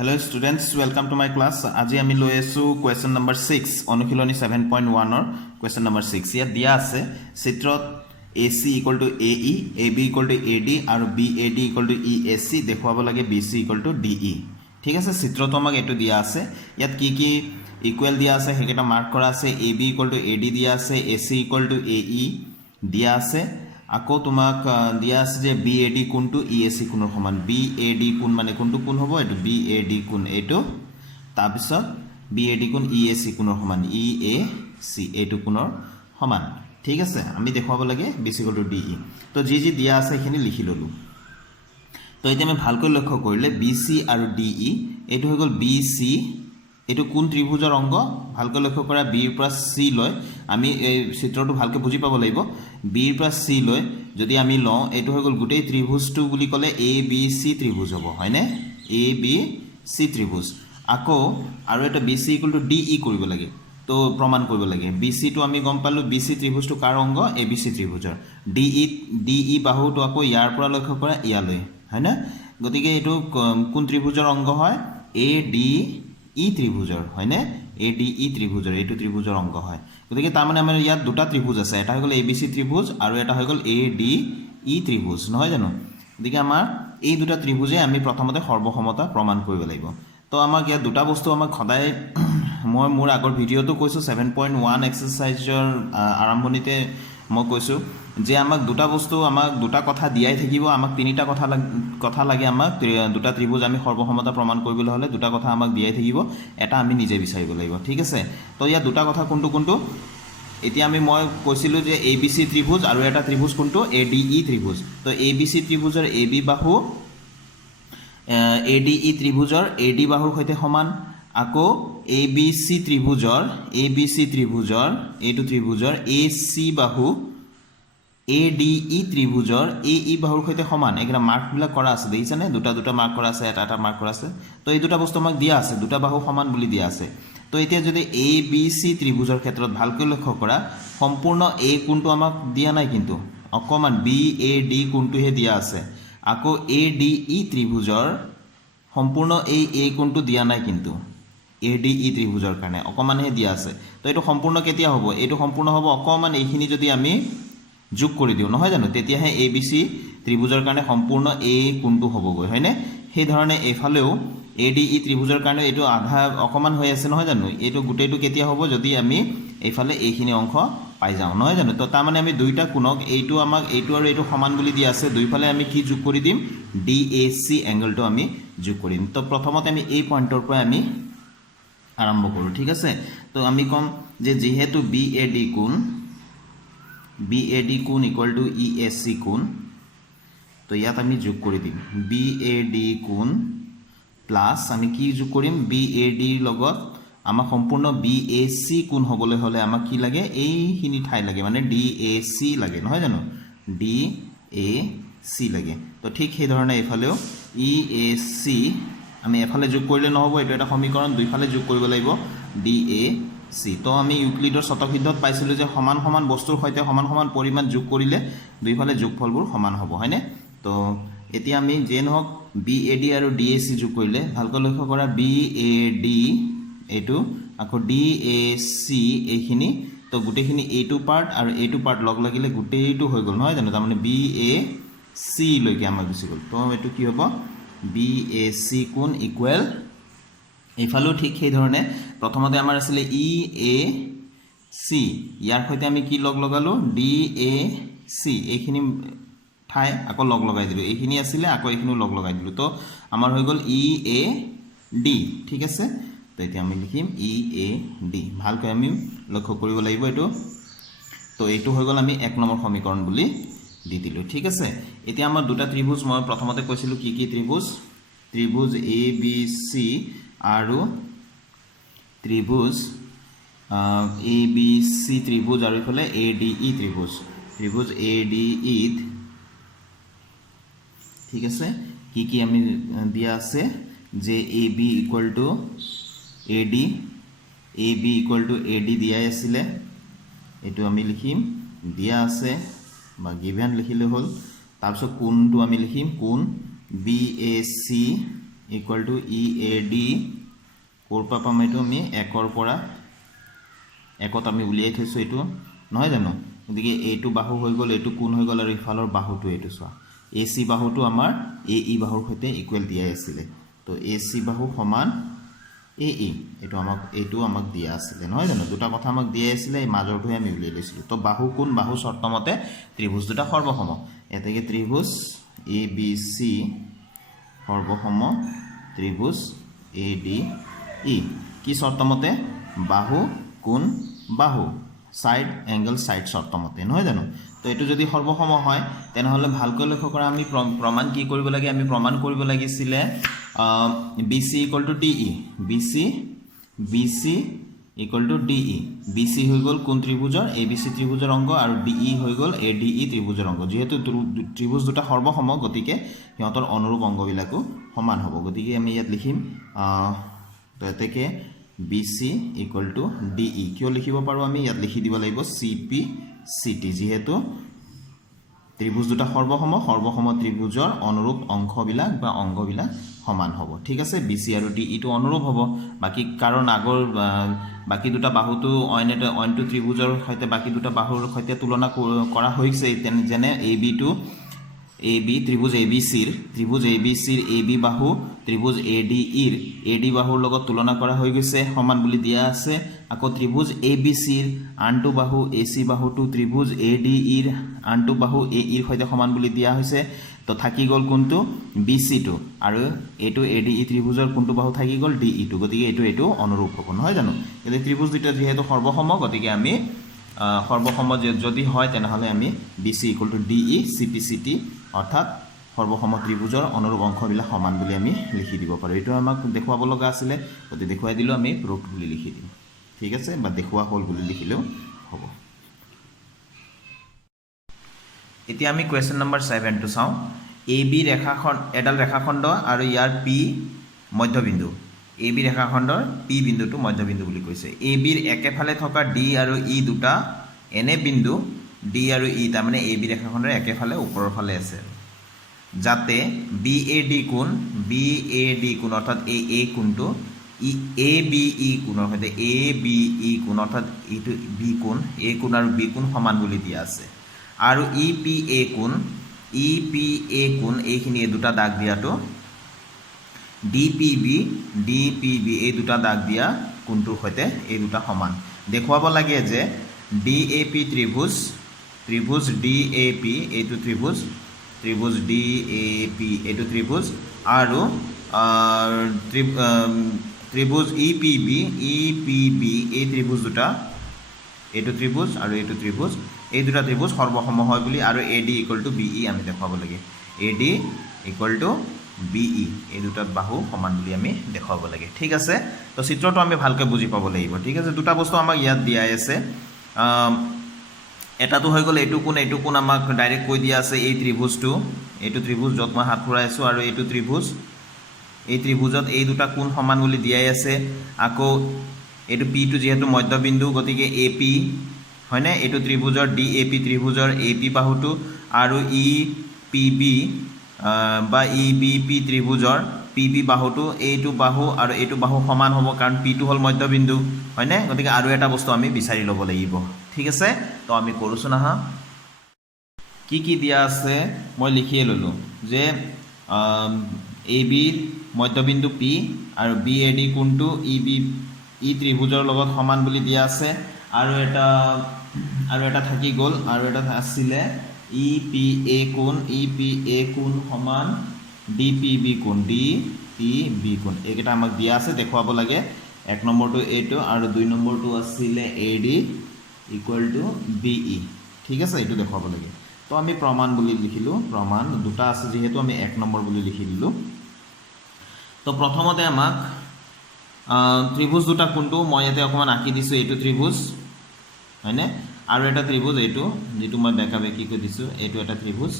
Hello students, welcome to my class. আজি আমি লৈ আছো question number 6 অনুশীলনী 7.1 ৰ question number 6 ইয়াত দিয়া আছে চিত্ৰত AC equal to AE, AB equal to AD আৰু BAD equal to EAC দেখুৱাব লাগে BC equal to DE ঠিক আছে চিত্ৰটো আমাক এটো দিয়া আছে ইয়াত কি কি ইকুৱেল দিয়া আছে হেকেটা মাৰ্ক কৰা আছে AB equal to AD দিয়া আছে AC equal to AE দিয়া আছে আকৌ তোমাক দিয়া আছে যে BAD কোনটো EAC কোনৰ সমান BAD কোন মানে কোনটো কোন হ'ব এটো BAD কোন এটো তাৰপিছত BAD কোন EAC কোনৰ সমান EAC এটো কোনৰ সমান ঠিক আছে আমি দেখুৱাব লাগে BC = DE তো যি যি দিয়া আছে এখিনি লিখি ললো তো এতিয়া আমি ভালকৈ লক্ষ্য কৰিলে BC আৰু DE এটো হৈ গল BC এটো কোন ত্ৰিভুজৰ অংগ ভালকৈ লক্ষ্য কৰা B ৰ পৰা C লৈ আমি এই চিত্ৰটো ভালকৈ বুজি পাব লাগিব B ৰ পৰা C লৈ যদি আমি লওঁ এটো হৈ গল গুটেই ত্ৰিভুজটো বুলি কলে ABC ত্ৰিভুজ হ'ব হয়নে ABC ত্ৰিভুজ আকৌ আৰু এটা BC = DE কৰিব লাগে তো প্ৰমাণ কৰিব লাগে BC টো আমি গম পালো BC ত্ৰিভুজটো কাৰ অংগ ABC ত্ৰিভুজৰ DE বাহুটো আকৌ ইয়াৰ পৰা লক্ষ্য কৰা ইয়ালৈ হয়না গতিকে এটো কোন ত্ৰিভুজৰ অংগ হয় ADE ত্ৰিভুজৰ হয়নে ADE ত্ৰিভুজৰ এটো ত্ৰিভুজৰ অংগ হয় গতিকে তাৰ মানে আমাৰ ইয়াত দুটা ত্ৰিভুজ আছে এটা হৈ গল ABC ত্ৰিভুজ আৰু এটা হৈ গল ADE ত্ৰিভুজ নহয় জানো গতিকে আমাৰ এই দুটা ত্ৰিভুজে আমি প্ৰথমতে সৰ্বসমতা প্ৰমাণ কৰিব লাগিব তো আমাক ইয়াত দুটা বস্তু আমাক খদাই মই মোৰ আগৰ ভিডিওটো কৈছো 7.1 এক্সাৰসাইজৰ আৰম্ভণিতে মই কৈছো যে আমাক দুটা বস্তু আমাক দুটা কথা দিয়াই থাকিব আমাক তিনিটা কথা লাগে আমাক দুটা ত্ৰিভুজ আমি সৰ্বসমতা প্ৰমাণ কৰিবলৈ হলে দুটা কথা আমাক দিয়াই থাকিব এটা আমি নিজে বিচাৰিব লাগিব ঠিক আছে তো ইয়া দুটা কথা কোনটো এতিয়া আমি মই কৈছিলো যে ABC ত্ৰিভুজ আৰু এটা ত্ৰিভুজ কোনটো ADE ত্ৰিভুজ তো ABC ত্ৰিভুজৰ AB বাহু ADE ত্ৰিভুজৰ AD বাহুৰ সৈতে সমান আকৌ ABC ত্ৰিভুজৰ এইটো ত্ৰিভুজৰ AC বাহু ADE ত্ৰিভুজৰ AE বাহুৰ সৈতে সমান একেটা মাৰ্কবিলা কৰা আছে দেখিছানে দুটা মাৰ্ক কৰা আছে এটা মাৰ্ক কৰা আছে তো এই দুটা বস্তু আমাক দিয়া আছে দুটা বাহু সমান বুলি দিয়া আছে তো এতিয়া যদি ABC ত্ৰিভুজৰ ক্ষেত্ৰত ভালকৈ লক্ষ্য কৰা সম্পূৰ্ণ A কোণটো আমাক দিয়া নাই কিন্তু অকমান BAD কোণটোহে দিয়া আছে আকৌ ADE ত্ৰিভুজৰ সম্পূৰ্ণ এই A কোণটো দিয়া নাই কিন্তু ADE ত্ৰিভুজৰ কাৰণে অকমানহে দিয়া আছে তো এটো সম্পূৰ্ণ কেতিয়া হ'ব এটো সম্পূৰ্ণ হ'ব অকমান এইখিনি যদি আমি যোগ কৰি দিও নহয় জানো তেতিয়াহে ABC ত্ৰিভুজৰ কাৰণে সম্পূৰ্ণ A কোণটো হ'বগৈ হয়নে সেই ধৰণে এফালেও ADE ত্ৰিভুজৰ কাৰণে এটো আধা অকমান হৈ আছে নহয় জানো এটো গুটেইটো কেতিয়া হ'ব যদি আমি এফালে এইখিনি অংশ পাই যাও নহয় জানো তো তাৰ মানে আমি দুইটা কোণক এইটো আমাক এইটো আৰু এইটো সমান বুলি দিয়া আছে দুইফালে আমি কি যোগ কৰি দিম DAC এংগলটো আমি যোগ কৰিম তো প্ৰথমতে আমি এই পইণ্টৰ পৰা আমি আৰম্ভ কৰো ঠিক আছে তো আমি কম যে যেহেতু BAD কোণ ইকুয়াল টু EAC কোণ তো ইয়াত আমি যোগ কৰি দিম BAD কোণ প্লাস আমি কি যোগ কৰিম BAD লগত আমাক সম্পূৰ্ণ BAC কোণ হ'বলৈ হলে আমাক কি লাগে এইখিনি ঠাই লাগে মানে DAC লাগে নহয় জানো DAC লাগে তো ঠিক সেই ধৰণে এফালেও EAC আমি এফালে যোগ কৰিলে নহব এটো এটা সমীকৰণ দুইফালে যোগ কৰিব লাগিব DAC তো আমি ইউক্লিডৰ শতকসিদ্ধত পাইছিলো যে সমান সমান বস্তুৰ সৈতে সমান সমান পৰিমাণ যোগ কৰিলে দুইফালে যোগফলবোৰ সমান হ'ব হয়নে তো এতিয়া আমি যে নহক BAD আৰু DAC যোগ কৰিলে ভালকৈ লক্ষ্য কৰা BAD এটো আকৌ DAC এইখিনি তো গুটেখিনি এইটো পাৰ্ট আৰু এইটো পাৰ্ট লগ লাগিলে গুটেইটো হৈ গল নহয় জানো তাৰ মানে BAC লৈকে আমাৰ গুচি গল তো এটো কি হ'ব BAC কোণ ইকুৱেল এফালেও ঠিক সেই ধৰণে প্ৰথমতে আমাৰ আছিল EAC ইয়াৰ সৈতে আমি কি লগ লগালো DAC এইখিনি ঠাই আকৌ লগ লগাই দিলো এইখিনি আছিল আকৌ এইখিনিও লগ লগাই দিলো তো আমাৰ হৈ গল EAD ঠিক আছে তো এতিয়া আমি লিখিম EAD ভালকৈ আমি লক্ষ্য কৰিব লাগিব এটো তো এইটো হৈ গল আমি 1 নম্বৰ সমীকৰণ বুলি দি দিলো ঠিক আছে এতিয়া আমাৰ দুটা ত্ৰিভুজ মই প্ৰথমতে কৈছিলো কি ত্ৰিভুজ ABC আৰু ত্ৰিভুজ ABC ত্ৰিভুজ আৰু ইফালে ADE ত্ৰিভুজ ADE ঠিক আছে কি আমি দিয়া আছে যে AB ইকুয়াল টু AD দিয়াই আছিল এটো আমি লিখিম দিয়া আছে বা গিভেন লিখিলে হল তাৰপিছত কোণটো আমি লিখিম কোণ BAC equal to E A D ক'ৰ পৰা পাম এইটো আমি 1ৰ পৰা 1ত আমি উলিয়াই থৈছোঁ এইটো নহয় জানো গতিকে এইটো বাহু হৈ গ'ল এইটো কোণ হৈ গ'ল আৰু ইফালৰ বাহুটো এইটো চোৱা এ চি বাহুটো আমাৰ এ ই বাহুৰ সৈতে ইকুৱেল দিয়াই আছিলে তো এ চি বাহু সমান এ ই এইটো আমাক দিয়া আছিলে নহয় জানো দুটা কথা আমাক দিয়াই আছিলে এই মাজৰটোহে আমি উলিয়াই লৈছিলোঁ তো বাহু কোণ বাহু চৰ্তমতে ত্ৰিভুজ দুটা সৰ্বসম এতেকে ত্ৰিভুজ এ বি চি সৰ্বসম ত্ৰিভুজ এ ডি ই কি চৰ্তমতে বাহু কোণ বাহু সাইড এংগল সাইড চৰ্তমতে নহয় জানো তো এইটো যদি সৰ্বসম হয় তেনেহ'লে ভালকৈ লক্ষ্য কৰা আমি প্ৰমাণ কি কৰিব লাগে আমি প্ৰমাণ কৰিব লাগিছিলে BC equal to DE BC equal to DE BC হৈ গ'ল কোন ত্ৰিভুজৰ ABC ত্ৰিভুজৰ অংগ আৰু DE হৈ গ'ল ADE ত্ৰিভুজৰ অংগ যেহেতু ত্ৰিভুজ দুটা সৰ্বসম গতিকে সিহঁতৰ অনুৰূপ অংগবিলাকো সমান হ'ব গতিকে আমি ইয়াত লিখিম তো এতেকে BC ইকুৱেল টু DE কিয় লিখিব পাৰোঁ আমি ইয়াত লিখি দিব লাগিব CP CT যেহেতু ত্ৰিভুজ দুটা সৰ্বসম ত্ৰিভুজৰ অনুৰূপ অংশবিলাক বা অংগবিলাক সমান হ'ব ঠিক আছে BC আৰু DE টো অনুৰূপ হ'ব বাকি কাৰণ আগৰ বাকি দুটা বাহুটো অইনটো ত্ৰিভুজৰ সৈতে বাকি দুটা বাহুৰ সৈতে তুলনা কৰা হৈছে যেনে AB ত্ৰিভুজ ABCৰ AB বাহু ত্ৰিভুজ ADEৰ AD বাহুৰ লগত তুলনা কৰা হৈ গৈছে সমান বুলি দিয়া আছে আকৌ ত্ৰিভুজ ABCৰ আনটো বাহু AC বাহুটো ত্ৰিভুজ ADEৰ আনটো বাহু AEৰ সৈতে সমান বুলি দিয়া হৈছে তো থাকি গ'ল কোনটো BC টো আৰু এইটো ADE ত্ৰিভুজৰ কোনটো বাহু থাকি গ'ল DE টো গতিকে এইটো অনুৰূপ হ'ব নহয় জানো এই ত্ৰিভুজ দুটা যেহেতু সৰ্বসম গতিকে আমি সৰ্বসম যদি হয় তেনেহ'লে আমি BC equal to DE CP CT অৰ্থাৎ সৰ্বসম ত্ৰিভুজৰ অনুৰূপ অংশবিলাক সমান বুলি আমি লিখি দিব পাৰোঁ এইটো আমাক দেখুৱাব লগা আছিলে গতিকে দেখুৱাই দিলোঁ আমি প্ৰুফ বুলি লিখি দিম ঠিক আছে বা দেখুওৱা হ'ল বুলি লিখিলেও হ'ব এতিয়া আমি কুৱেশ্যন নম্বৰ 7 টো চাওঁ AB এডাল ৰেখাখণ্ড আৰু ইয়াৰ P মধ্যবিন্দু AB ৰেখাখণ্ডৰ P বিন্দুটো মধ্যবিন্দু বুলি কৈছে AB ৰ একেফালে থকা D আৰু E দুটা এনে বিন্দু D আৰু E তাৰমানে AB ৰেখাখণ্ডৰ একেফালে ওপৰৰ ফালে আছে যাতে BAD কোণ অৰ্থাৎ A কোণটো ABE কোণৰ সৈতে ABE কোণ অৰ্থাৎ এইটো B কোণ A কোণ আৰু B কোণ সমান বুলি দিয়া আছে আৰু EPA কোণ এইখিনি এই দুটা দাগ দিয়াটো DPB এই দুটা দাগ দিয়া কোণটোৰ সৈতে এই দুটা সমান দেখুৱাব লাগে যে DAP ত্ৰিভুজ DAP এইটো ত্ৰিভুজ DAP এইটো ত্ৰিভুজ আৰু ত্ৰিভুজ EPB এই ত্ৰিভুজ দুটা এইটো ত্ৰিভুজ আৰু এইটো ত্ৰিভুজ এই দুটা ত্ৰিভুজ সৰ্বসম হয় বুলি আৰু AD ইকুৱেল টু BE আমি দেখুৱাব লাগে AD ইকুৱেল টু BE এই দুটা বাহু সমান বুলি আমি দেখুৱাব লাগে ঠিক আছে তো চিত্ৰটো আমি ভালকৈ বুজি পাব লাগিব ঠিক আছে দুটা বস্তু আমাক ইয়াত দিয়াই আছে এটাটো হৈ গ'ল এইটো কোণ আমাক ডাইৰেক্ট কৈ দিয়া আছে এই ত্ৰিভুজ য'ত মই হাত ফুৰাই আছোঁ আৰু এইটো ত্ৰিভুজ এই ত্ৰিভুজত এই দুটা কোণ সমান বুলি দিয়াই আছে আকৌ এইটো P টো যেহেতু মধ্যবিন্দু গতিকে AP হয়নে এইটো ত্ৰিভুজৰ DAP ত্ৰিভুজৰ AP বাহুটো আৰু EPB বা EBP ত্ৰিভুজৰ PB বাহুটো এইটো বাহু আৰু এইটো বাহু সমান হ'ব কাৰণ P টো হ'ল মধ্যবিন্দু হয়নে গতিকে আৰু এটা বস্তু আমি বিচাৰি ল'ব লাগিব ঠিক আছে তো আমি কৰোচোন আহা কি দিয়া আছে মই লিখিয়ে ল'লোঁ যে AB মধ্যবিন্দু P আৰু BAD কোণটো E ত্ৰিভুজৰ লগত সমান বুলি দিয়া আছে আৰু এটা থাকি গ'ল আৰু এটা আছিলে EPA কোণ সমান DPB কোণ এইকেইটা আমাক দিয়া আছে দেখুৱাব লাগে 1 নম্বৰটো এইটো আৰু 2 নম্বৰটো আছিলে AD ইকুৱেল টু BE ঠিক আছে এইটো দেখুৱাব লাগে তো আমি প্ৰমাণ বুলি লিখিলোঁ প্ৰমাণ দুটা আছে যেহেতু আমি 1 নম্বৰ বুলি লিখি দিলোঁ তো প্ৰথমতে আমাক ত্ৰিভুজ দুটা কোনটো মই ইয়াতে অকমান আঁকি দিছোঁ এইটো ত্ৰিভুজ হয়নে আৰু এটা ত্ৰিভুজ এইটো যেটো মই বেকাবেকি কৈ দিছোঁ এইটো এটা ত্ৰিভুজ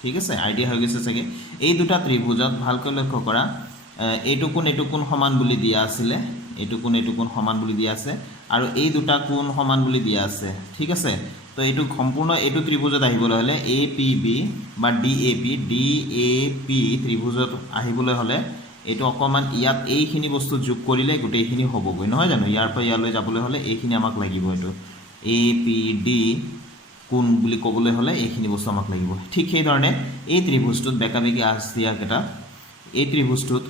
ঠিক আছে আইডিয়া হৈ গৈছে চাগে এই দুটা ত্ৰিভুজত ভালকৈ লক্ষ্য কৰা এইটো কোণ সমান বুলি দিয়া আছিলে এইটো কোণ সমান বুলি দিয়া আছে আৰু এই দুটা কোণ সমান বুলি দিয়া আছে ঠিক আছে তো এইটো সম্পূৰ্ণ এইটো ত্ৰিভুজত আহিবলৈ হলে APB বা DAP ত্ৰিভুজত আহিবলৈ হলে এইটো অকমান ইয়াত এইখিনি বস্তু যোগ কৰিলে গোটেইখিনি হ'বগৈ নহয় জানো ইয়াৰ পৰা ইয়ালৈ যাবলৈ হ'লে এইখিনি আমাক লাগিব এইটো এ পি ডি কোন বুলি ক'বলৈ হ'লে এইখিনি বস্তু আমাক লাগিব ঠিক সেই ধৰণে এই ত্ৰিভুজটোত বেকাবেকি আঁচ দিয়া কেইটা এই ত্ৰিভুজটোত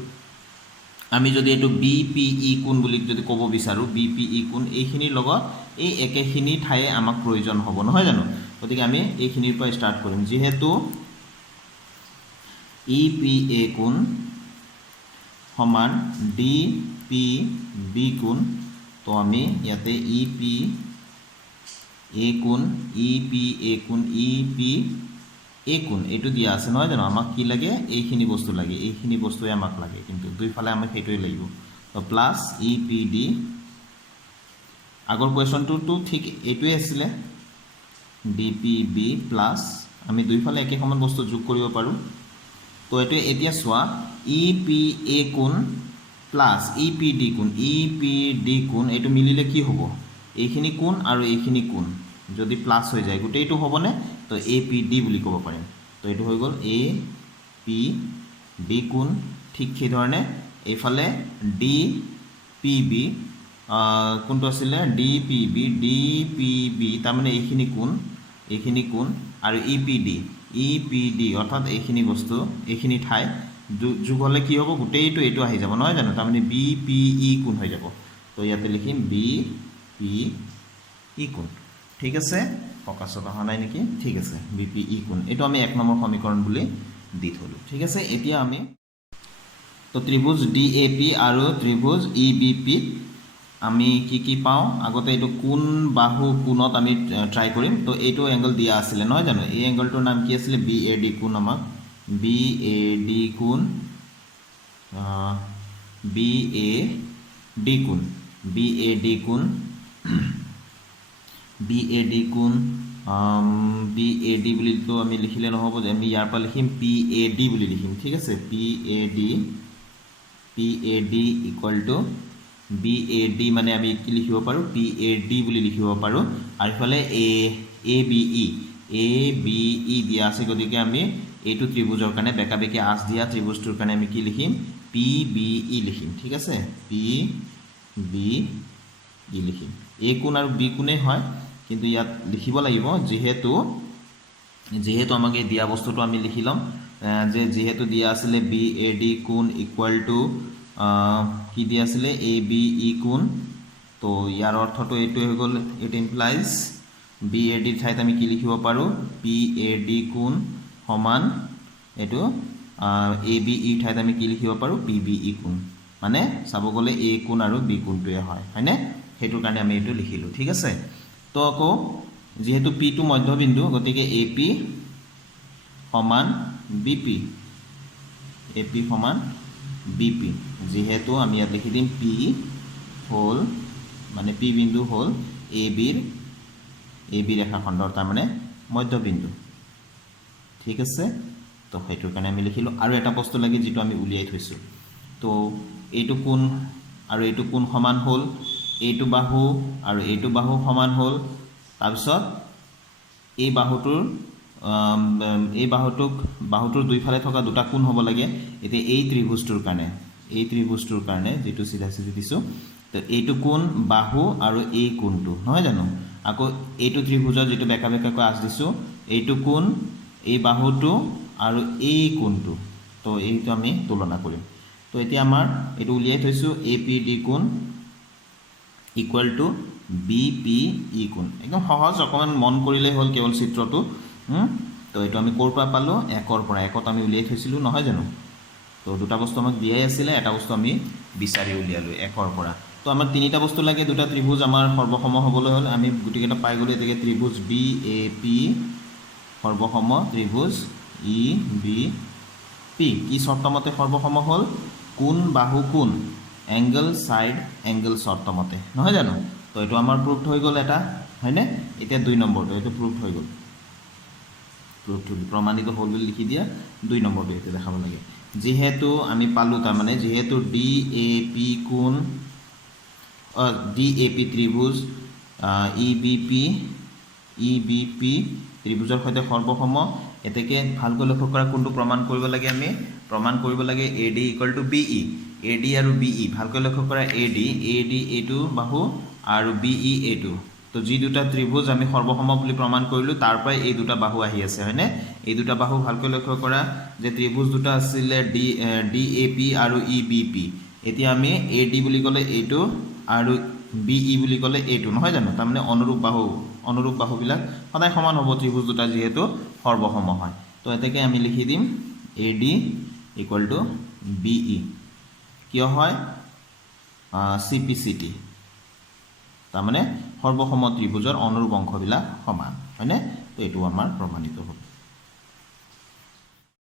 আমি যদি এইটো বি পি ই কোণ বুলি যদি ক'ব বিচাৰোঁ বি পি ই কোণ এইখিনিৰ লগত এই একেখিনি ঠায়ে আমাক প্ৰয়োজন হ'ব নহয় জানো গতিকে আমি এইখিনিৰ পৰা ষ্টাৰ্ট কৰিম যিহেতু ই পি এ কোণ সমান ডি পি বি কোণ তো আমি ইয়াতে ই পি এ কোণ ই পি এ কোণ ই পি এ কোণ এইটো দিয়া আছে নহয় জানো আমাক কি লাগে এইখিনি বস্তু লাগে এইখিনি বস্তুৱে আমাক লাগে কিন্তু দুইফালে আমাক সেইটোৱে লাগিব তো প্লাছ ই পি ডি আগৰ কুৱেশ্যনটোতো ঠিক এইটোৱে আছিলে ডি পি বি প্লাছ আমি দুইফালে একে সমান বস্তু যোগ কৰিব পাৰোঁ তো এইটোৱে এতিয়া চোৱা ই পি এ কোণ প্লাছ ই পি ডি কোণ ই পি ডি কোণ এইটো মিলিলে কি হ'ব এইখিনি কোণ আৰু এইখিনি কোণ যদি প্লাছ হৈ যায় গোটেইটো হ'বনে তো এ পি ডি বুলি ক'ব পাৰিম তো এইটো হৈ গ'ল এ পি ডি কোণ ঠিক সেইধৰণে এইফালে ডি পি বি কোনটো আছিলে ডি পি বি তাৰমানে এইখিনি কোণ আৰু ই পি ডি অৰ্থাৎ এইখিনি বস্তু এইখিনি ঠাই যোগ হ'লে কি হ'ব গোটেইটো এইটো আহি যাব নহয় জানো তাৰমানে বি পি ই কোণ হৈ যাব তো ইয়াতে লিখিম বি পি ই কোণ ঠিক আছে ফকাছত অহা নাই নেকি ঠিক আছে বি পি ই কোণ এইটো আমি 1 নম্বৰ সমীকৰণ বুলি দি থলোঁ ঠিক আছে এতিয়া আমি তো ত্ৰিভুজ ডি এ পি আৰু ত্ৰিভুজ ই বি পি আমি কি পাওঁ আগতে এইটো কোন বাহু কোণত আমি ট্ৰাই কৰিম তো এইটো এংগল দিয়া আছিলে নহয় জানো এই এংগলটোৰ নাম কি আছিলে বি এ ডি কোণ আমাক বি এ ডি কোণ বি এ ডি কোণ বি এ ডি কোণ বি এ ডি কোণ বি এ ডি বুলিতো আমি লিখিলে নহ'ব যে আমি ইয়াৰ পৰা লিখিম পি এ ডি বুলি লিখিম ঠিক আছে P A D equal to B A D মানে আমি কি লিখিব পাৰোঁ পি এ ডি বুলি লিখিব পাৰোঁ আৰু ইফালে এ বি ই দিয়া আছে গতিকে আমি এইটো ত্ৰিভুজৰ কাৰণে বেকাবেকি আঁচ দিয়া ত্ৰিভুজটোৰ কাৰণে আমি কি লিখিম পি বি ই লিখিম ঠিক আছে পি বি ই লিখিম এ কোণ আৰু বি কোণেই হয় কিন্তু ইয়াত লিখিব লাগিব যিহেতু আমাক এই দিয়া বস্তুটো আমি লিখি ল'ম যে যিহেতু দিয়া আছিলে বি এ ডি কোণ ইকুৱেল টু কি দিয়া আছিলে এ বি ই কোণ তো ইয়াৰ অৰ্থটো এইটোৱে হৈ গ'ল ইট ইমপ্লাইজ বি এ ডিৰ ঠাইত আমি কি লিখিব পাৰোঁ পি এ ডি কোণ সমান এইটো এ বি ইৰ ঠাইত আমি কি লিখিব পাৰোঁ পি বি ই কোণ মানে চাব গ'লে এ কোণ আৰু বি কোণটোৱে হয়নে সেইটোৰ কাৰণে আমি এইটো লিখিলোঁ ঠিক আছে তো আকৌ যিহেতু পিটো মধ্যবিন্দু গতিকে এ পি সমান বি পি এ পি সমান বি পি যিহেতু আমি ইয়াত লিখি দিম পি হ'ল মানে পি বিন্দু হ'ল এ বি ৰেখাখণ্ডৰ তাৰমানে মধ্যবিন্দু ঠিক আছে তো সেইটোৰ কাৰণে আমি লিখিলোঁ আৰু এটা বস্তু লাগে যিটো আমি উলিয়াই থৈছোঁ তো এইটো কোণ আৰু এইটো কোণ সমান হ'ল এইটো বাহু আৰু এইটো বাহু সমান হ'ল তাৰপিছত এই বাহুটোৰ দুইফালে থকা দুটা কোণ হ'ব লাগে এতিয়া এই ত্ৰিভুজটোৰ কাৰণে যিটো চিধা চিধি দিছোঁ তো এইটো কোণ বাহু আৰু এই কোণটো নহয় জানো আকৌ এইটো ত্ৰিভুজৰ যিটো বেকাকৈ আঁচ দিছোঁ এইটো কোণ এই বাহুটো আৰু এই কোণটো তো এইটো আমি তুলনা কৰিম তো এতিয়া আমাৰ এইটো উলিয়াই থৈছোঁ এ পি ডি কোণ equal to B P E কোণ একদম সহজ অকণমান মন কৰিলেই হ'ল কেৱল চিত্ৰটো তো এইটো আমি ক'ৰ পৰা পালোঁ একৰ পৰা একত আমি উলিয়াই থৈছিলোঁ নহয় জানো তো দুটা বস্তু আমাক দিয়াই আছিলে এটা বস্তু আমি বিচাৰি উলিয়ালোঁ একৰ পৰা তো আমাৰ তিনিটা বস্তু লাগে দুটা ত্ৰিভুজ আমাৰ সৰ্বসম হ'বলৈ হ'ল আমি গোটেইকেইটা পাই গ'লোঁ এতিয়া ত্ৰিভুজ বি এ পি সৰ্বসম ত্ৰিভুজ ই বি পি কি চৰ্তমতে সৰ্বসম হ'ল কোণ বাহু কোণ এংগল সাইড এংগল চৰ্তমতে নহয় জানো তো এইটো আমাৰ প্ৰুভড হৈ গ'ল এটা হয়নে এতিয়া 2 নম্বৰটো এইটো প্ৰুভড হৈ গ'ল প্ৰমাণিত হ'ল বুলি লিখি দিয়া 2 নম্বৰটো এইটো দেখাব লাগে যিহেতু আমি পালোঁ তাৰমানে যিহেতু ডি এ পি কোণ ডি এ পি ত্ৰিভুজ ই বি পি ত্ৰিভুজৰ সৈতে সৰ্বসম এতেকে ভালকৈ লক্ষ্য কৰা কোনটো প্ৰমাণ কৰিব লাগে আমি প্ৰমাণ কৰিব লাগে AD equal to BE AD আৰু BE ভালকৈ লক্ষ্য কৰা AD এইটো বাহু আৰু BE এইটো তো যি দুটা ত্ৰিভুজ আমি সৰ্বসম বুলি প্ৰমাণ কৰিলো তাৰ পৰাই এই দুটা বাহু আহি আছে হয়নে এই দুটা বাহু ভালকৈ লক্ষ্য কৰা যে ত্ৰিভুজ দুটা আছিল DAP আৰু EBP এতিয়া আমি AD বুলি ক'লে এইটো আৰু BE বুলি ক'লে এইটো নহয় জানো তাৰ মানে অনুৰূপ বাহুবিলাক সদায় সমান হ'ব ত্ৰিভুজ দুটা যেহেতু সৰ্বসম হয় তো এতেকে আমি লিখি দিম AD ইকুৱেল টু BE কিয় হয় CPCT তাৰ মানে সৰ্বসম ত্ৰিভুজৰ অনুৰূপ অংশবিলাক সমান হয়নে তো এইটো আমাৰ প্ৰমাণিত হ'ব